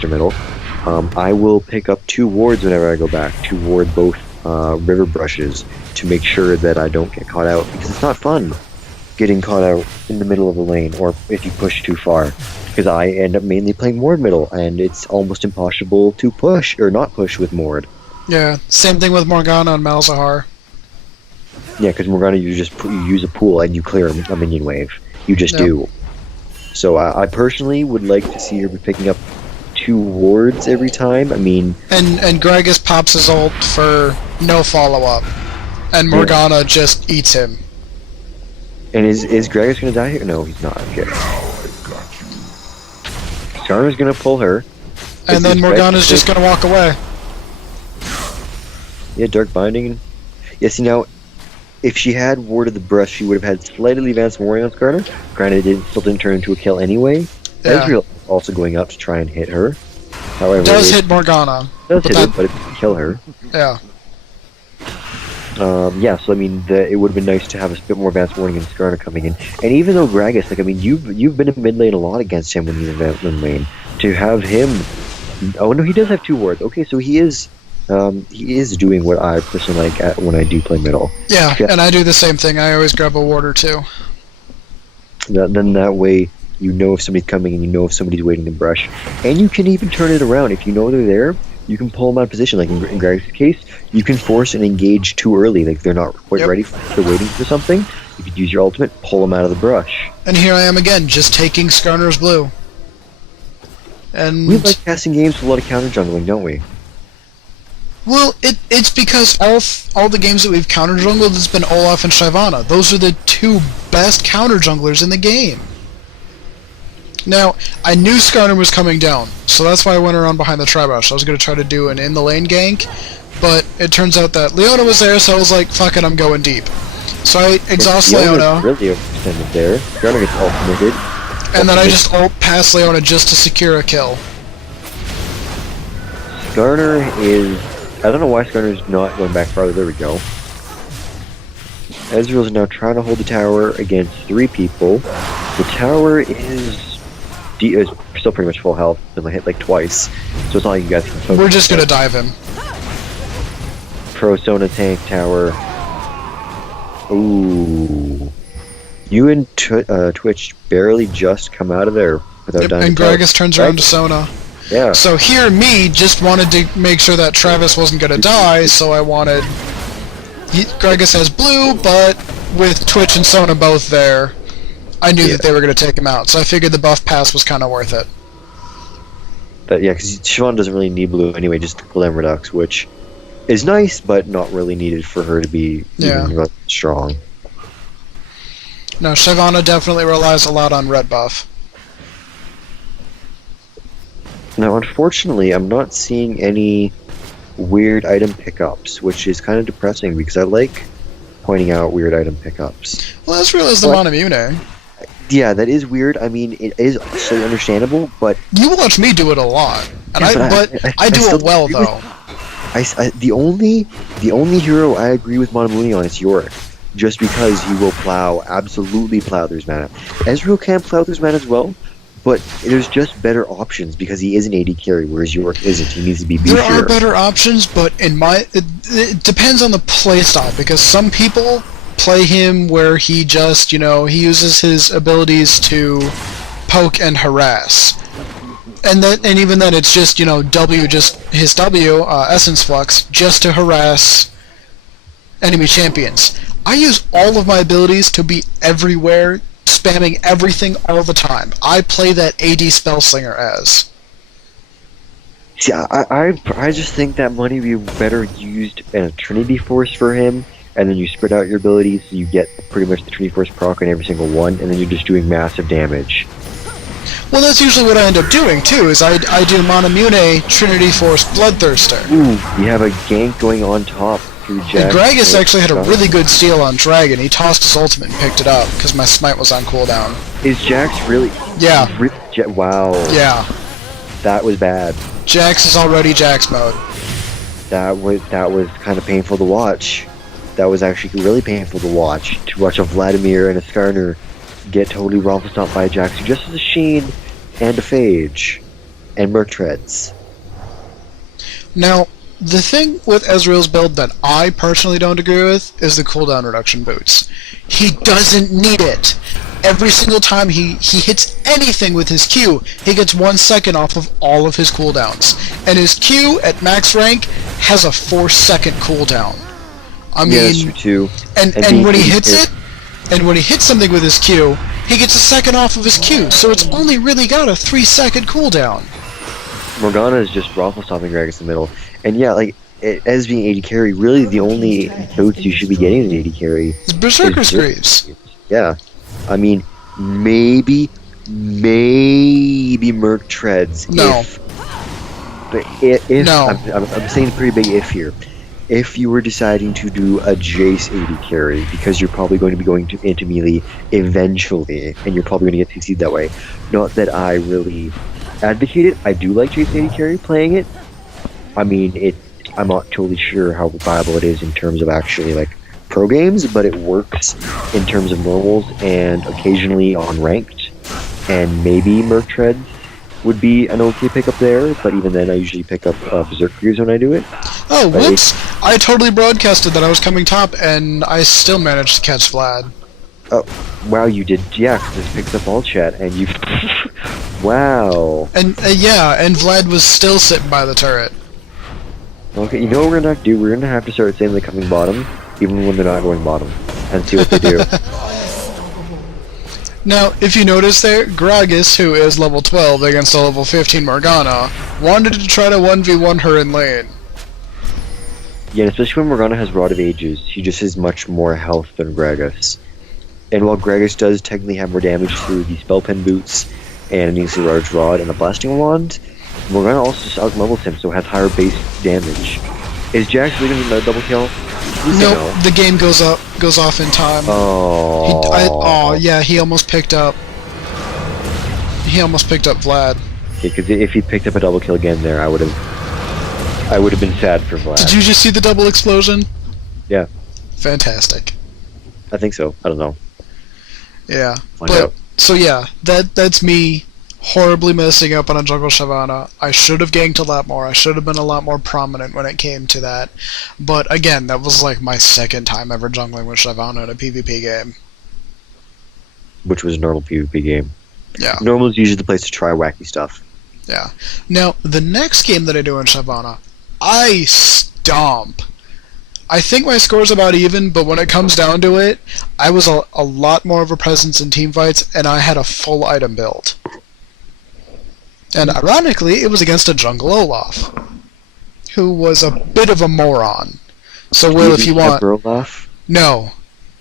monster middle, I will pick up 2 wards whenever I go back to ward both river brushes to make sure that I don't get caught out, because it's not fun getting caught out in the middle of the lane, or if you push too far, because I end up mainly playing ward middle, and it's almost impossible to push or not push with Mord. Yeah, same thing with Morgana and Malzahar. Yeah, because Morgana, you use a pool and you clear a minion wave. You just do. So I personally would like to see her be picking up 2 wards every time. I mean... And Gragas pops his ult for no follow-up. And Morgana just eats him. And is Gragas going to die here? No, he's not. Okay. Skarner's going to pull her. And then Morgana's just going to walk away. Yeah, Dark Binding. Yeah, see now, if she had Warded the Brush, she would have had slightly advanced warring on Skarner. Granted, it still didn't turn into a kill anyway. Yeah. Ezreal also going up to try and hit her. However, does hit Morgana. Does hit her, but it didn't kill her. Yeah. Yeah, so I mean, it would have been nice to have a bit more advanced warning and Skarner coming in. And even though Gragas, like, I mean, you've been in mid lane a lot against him when he's advanced in lane. To have him... Oh, no, he does have 2 wards. Okay, so he is doing what I personally like when I do play middle. Yeah, and I do the same thing. I always grab a ward or 2. Then that way, you know if somebody's coming and you know if somebody's waiting to brush. And you can even turn it around. If you know they're there, you can pull them out of position. Like in Greg's case, you can force an engage too early. Like they're not quite ready, they're waiting for something. You could use your ultimate, pull them out of the brush. And here I am again, just taking Skarner's blue. And we like casting games with a lot of counter jungling, don't we? Well, it's because all the games that we've counter jungled, it's been Olaf and Shyvana. Those are the 2 best counter junglers in the game. Now, I knew Skarner was coming down, so that's why I went around behind the Tribush. I was going to try to do an in-the-lane gank, but it turns out that Leona was there, so I was like, fuck it, I'm going deep. So I exhaust Leona. Really overextended there. Skarner gets ultimated. And then I just ult past Leona just to secure a kill. Skarner is... I don't know why Skarner's not going back farther. There we go. Ezreal's now trying to hold the tower against 3 people. The tower is still pretty much full health. Been hit like twice, so it's not like you guys can focus. We're just gonna dive him. Pro Sona tank tower. Ooh. You and Twitch barely just come out of there without dying. And Gragas turns around to Sona. Yeah. So here, me just wanted to make sure that Travis wasn't gonna die, so I wanted... Gragas has blue, but with Twitch and Sona both there, I knew that they were gonna take him out, so I figured the buff pass was kind of worth it. But yeah, because Siobhan doesn't really need blue anyway, just Glam Redux, which is nice, but not really needed for her to be even strong. No, Shyvana definitely relies a lot on red buff. Now, unfortunately, I'm not seeing any weird item pickups, which is kind of depressing because I like pointing out weird item pickups. Well, Ezreal is the Monomune. Yeah, that is weird. I mean, it is so understandable, but... You watch me do it a lot. And I do it well, though. The only hero I agree with Monomune on is Yorick, just because he will absolutely plow through his mana. Ezreal can plow through his mana as well, but there's just better options because he is an AD carry, whereas Yorick isn't. He needs to be beefier. There are better options, but it depends on the playstyle, because some people play him where he just, he uses his abilities to poke and harass. And even then it's just, his W, Essence Flux, just to harass enemy champions. I use all of my abilities to be everywhere, spamming everything all the time. I play that AD Spellslinger as. See, I just think that money would be better used in a Trinity Force for him, and then you spread out your abilities so you get pretty much the Trinity Force proc on every single one, and then you're just doing massive damage. Well, that's usually what I end up doing, too, is I do Monomune, Trinity Force, Bloodthirster. Ooh, you have a gank going on top through Jack. And Gragas actually had a really good steal on Dragon. He tossed his ultimate and picked it up, because my smite was on cooldown. Is Jax really... Yeah. Wow. Yeah. That was bad. Jax is already Jax mode. That was kind of painful to watch. That was actually really painful to watch a Vladimir and a Skarner get totally romp stomped by a Jax who just has a Sheen and a Phage. and Merc Treads. Now, the thing with Ezreal's build that I personally don't agree with is the cooldown reduction boots. He doesn't need it. Every single time he hits anything with his Q, he gets 1 second off of all of his cooldowns. And his Q at max rank has a 4-second cooldown. I mean, yeah, that's true too. And when he hits it, and when he hits something with his Q, he gets a second off of his Q, so it's only really got a 3-second cooldown. Morgana is just raffle stopping Gragas in the middle. And yeah, like, as being AD carry, really the only boots you should be getting in AD carry It's Berserker's Greaves. Yeah. I mean, maybe Merc Treads. No. If No. I'm saying a pretty big if here. If you were deciding to do a Jace AD carry, because you're probably going to be going into melee eventually, and you're probably going to get CC'd that way. Not that I really advocate it. I do like Jace AD carry playing it. I mean, I'm not totally sure how viable it is in terms of actually like pro games, but it works in terms of normals and occasionally on ranked. And maybe Merc Treads would be an okay pickup there, but even then I usually pick up Berserk Greaves when I do it. Oh, whoops! I totally broadcasted that I was coming top, and I still managed to catch Vlad. Oh, wow, you did, yeah, 'cause this picks up all chat, and you... wow. And, yeah, and Vlad was still sitting by the turret. Okay, you know what we're gonna have to do? We're gonna have to start saying they're coming bottom, even when they're not going bottom, and see what they do. Now, if you notice there, Gragas, who is level 12 against a level 15 Morgana, wanted to try to 1v1 her in lane. Yeah, especially when Morgana has Rod of Ages, he just has much more health than Gragas. And while Gragas does technically have more damage through the Spell Pen boots and an easily large rod and a blasting wand, Morgana also just outlevels him, so has higher base damage. Is Jax really gonna get another double kill? Nope, the game goes off in time. Oh. Yeah, he almost picked up Vlad. Because if he picked up a double kill again there, I would have been sad for Vlad. Did you just see the double explosion? Yeah. Fantastic. I think so. I don't know. Yeah. Find out. So yeah, that's me horribly messing up on a jungle Shyvana. I should have ganked a lot more. I should have been a lot more prominent when it came to that. But again, that was like my second time ever jungling with Shyvana in a PvP game. Which was a normal PvP game. Yeah. Normal is usually the place to try wacky stuff. Yeah. Now, the next game that I do in Shyvana, I stomp. I think my score's about even, but when it comes down to it, I was a lot more of a presence in teamfights, and I had a full item build. And ironically, it was against a jungle Olaf, who was a bit of a moron. So, Will, if you want... Burlaugh? No.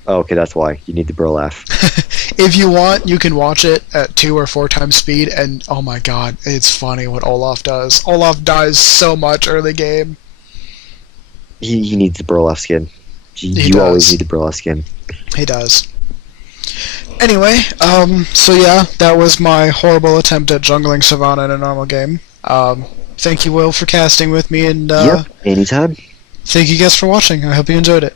Oh, okay, that's why. You need the Burlaugh. If you want, you can watch it at 2 or 4 times speed, and oh my god, it's funny what Olaf does. Olaf dies so much early game. He needs the Burlaugh skin. You does. always need the Burlaugh skin. He does. Anyway, so yeah, that was my horrible attempt at jungling Shyvana in a normal game. Thank you, Will, for casting with me, and Yep, anytime. thank you guys for watching. I hope you enjoyed it.